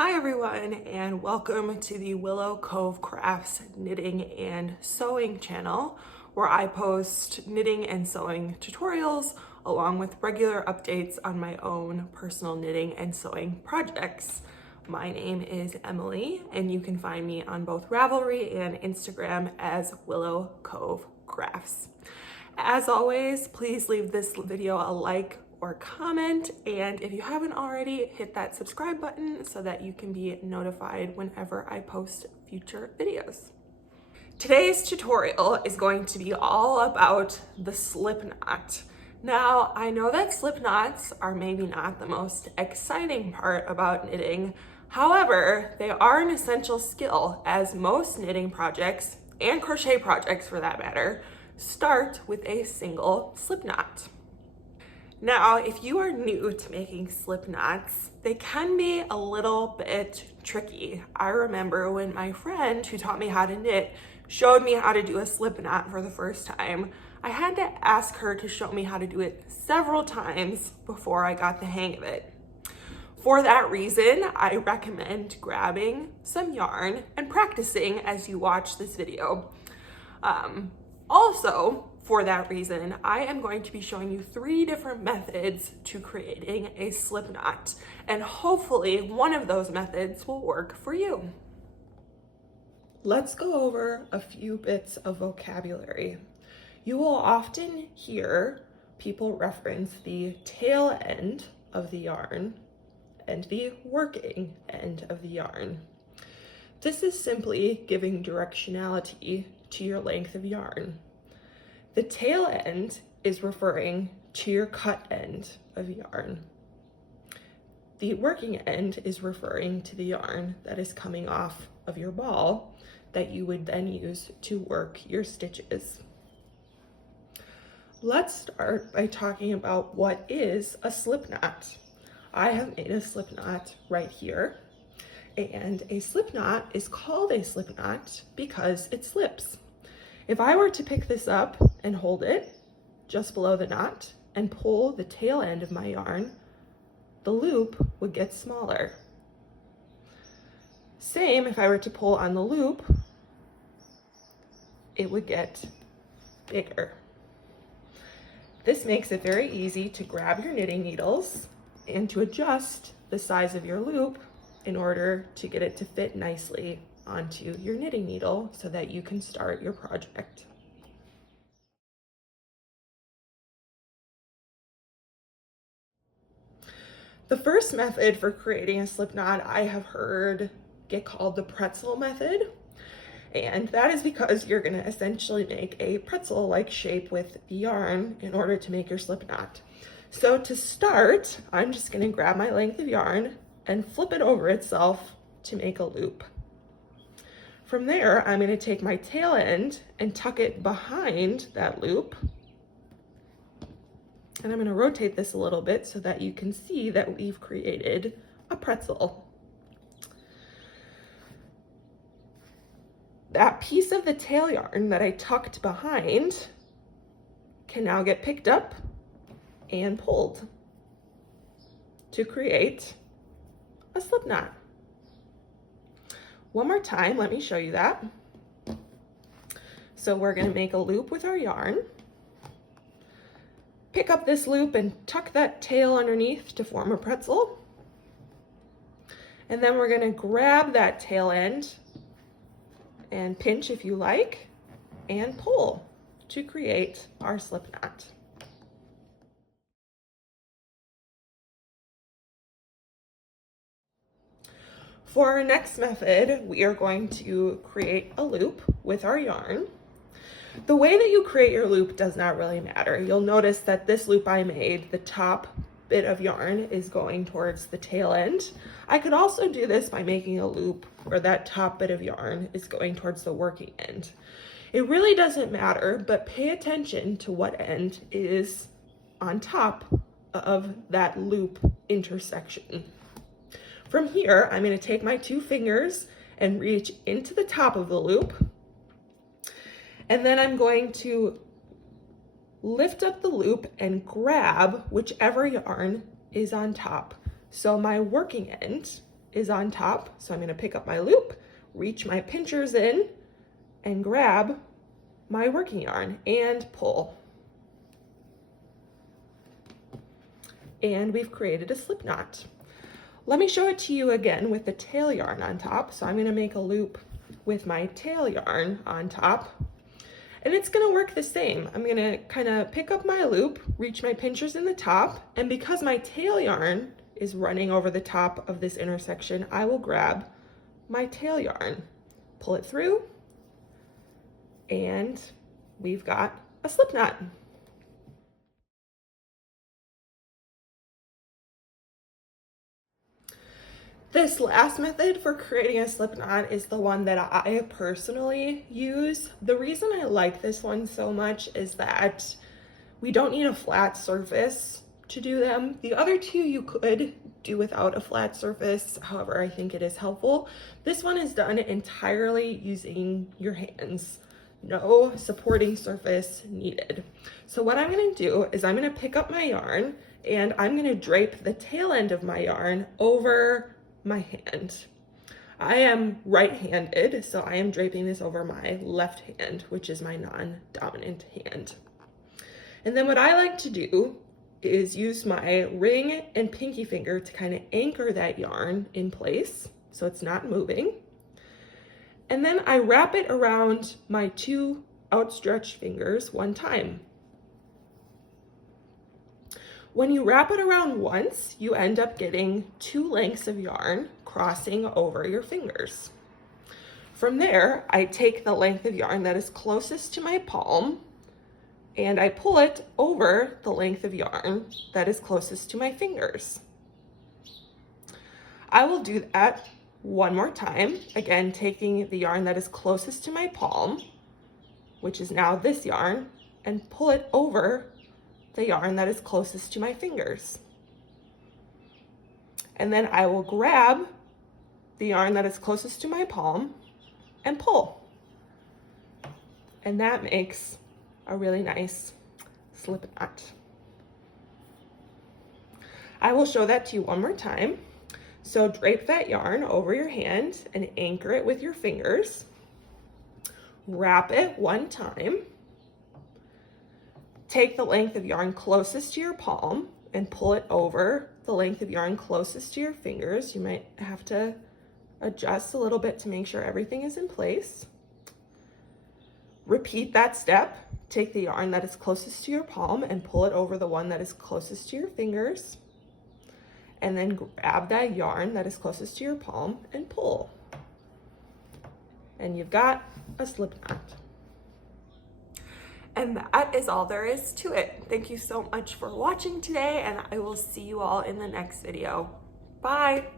Hi everyone, and welcome to the Willow Cove Crafts knitting and sewing channel, where I post knitting and sewing tutorials along with regular updates on my own personal knitting and sewing projects. My name is Emily, and you can find me on both Ravelry and Instagram as Willow Cove Crafts. As always, please leave this video a like or comment, and if you haven't already, hit that subscribe button so that you can be notified whenever I post future videos. Today's tutorial is going to be all about the slip knot. Now, I know that slip knots are maybe not the most exciting part about knitting. However, they are an essential skill, as most knitting projects, and crochet projects for that matter, start with a single slip knot. Now, if you are new to making slip knots, they can be a little bit tricky. I remember when my friend who taught me how to knit showed me how to do a slip knot for the first time, I had to ask her to show me how to do it several times before I got the hang of it. For that reason, I recommend grabbing some yarn and practicing as you watch this video. Also, for that reason, I am going to be showing you 3 different methods to creating a slip knot, and hopefully one of those methods will work for you. Let's go over a few bits of vocabulary. You will often hear people reference the tail end of the yarn and the working end of the yarn. This is simply giving directionality to your length of yarn. The tail end is referring to your cut end of yarn. The working end is referring to the yarn that is coming off of your ball that you would then use to work your stitches. Let's start by talking about what is a slip knot. I have made a slip knot right here, and a slip knot is called a slip knot because it slips. If I were to pick this up and hold it just below the knot and pull the tail end of my yarn, the loop would get smaller. Same if I were to pull on the loop, it would get bigger. This makes it very easy to grab your knitting needles and to adjust the size of your loop in order to get it to fit nicely onto your knitting needle so that you can start your project. The first method for creating a slip knot I have heard get called the pretzel method, and that is because you're going to essentially make a pretzel-like shape with the yarn in order to make your slip knot. So to start, I'm just going to grab my length of yarn and flip it over itself to make a loop. From there, I'm going to take my tail end and tuck it behind that loop. And I'm going to rotate this a little bit so that you can see that we've created a pretzel. That piece of the tail yarn that I tucked behind can now get picked up and pulled to create a slip knot. One more time, let me show you that. So we're going to make a loop with our yarn, pick up this loop and tuck that tail underneath to form a pretzel. And then we're going to grab that tail end and pinch if you like and pull to create our slip knot. For our next method, we are going to create a loop with our yarn. The way that you create your loop does not really matter. You'll notice that this loop I made, the top bit of yarn is going towards the tail end. I could also do this by making a loop where that top bit of yarn is going towards the working end. It really doesn't matter, but pay attention to what end is on top of that loop intersection. From here, I'm going to take my 2 fingers and reach into the top of the loop. And then I'm going to lift up the loop and grab whichever yarn is on top. So my working end is on top. So I'm going to pick up my loop, reach my pinchers in, and grab my working yarn and pull. And we've created a slip knot. Let me show it to you again with the tail yarn on top. So I'm going to make a loop with my tail yarn on top. And it's going to work the same. I'm going to kind of pick up my loop, reach my pinchers in the top, and because my tail yarn is running over the top of this intersection, I will grab my tail yarn, pull it through, and we've got a slip knot. This last method for creating a slip knot is the one that I personally use. The reason I like this one so much is that we don't need a flat surface to do them. The other two you could do without a flat surface, however, I think it is helpful. This one is done entirely using your hands. No supporting surface needed. So what I'm going to do is I'm going to pick up my yarn and I'm going to drape the tail end of my yarn over my hand. I am right-handed, so I am draping this over my left hand, which is my non-dominant hand. And then what I like to do is use my ring and pinky finger to kind of anchor that yarn in place so it's not moving. And then I wrap it around my two outstretched fingers one time. When you wrap it around once, you end up getting two lengths of yarn crossing over your fingers. From there, I take the length of yarn that is closest to my palm and I pull it over the length of yarn that is closest to my fingers. I will do that one more time, again taking the yarn that is closest to my palm, which is now this yarn, and pull it over the yarn that is closest to my fingers. And then I will grab the yarn that is closest to my palm and pull. And that makes a really nice slip knot. I will show that to you one more time. So drape that yarn over your hand and anchor it with your fingers. Wrap it one time. Take the length of yarn closest to your palm and pull it over the length of yarn closest to your fingers. You might have to adjust a little bit to make sure everything is in place. Repeat that step. Take the yarn that is closest to your palm and pull it over the one that is closest to your fingers. And then grab that yarn that is closest to your palm and pull. And you've got a slip knot. And that is all there is to it. Thank you so much for watching today, and I will see you all in the next video. Bye.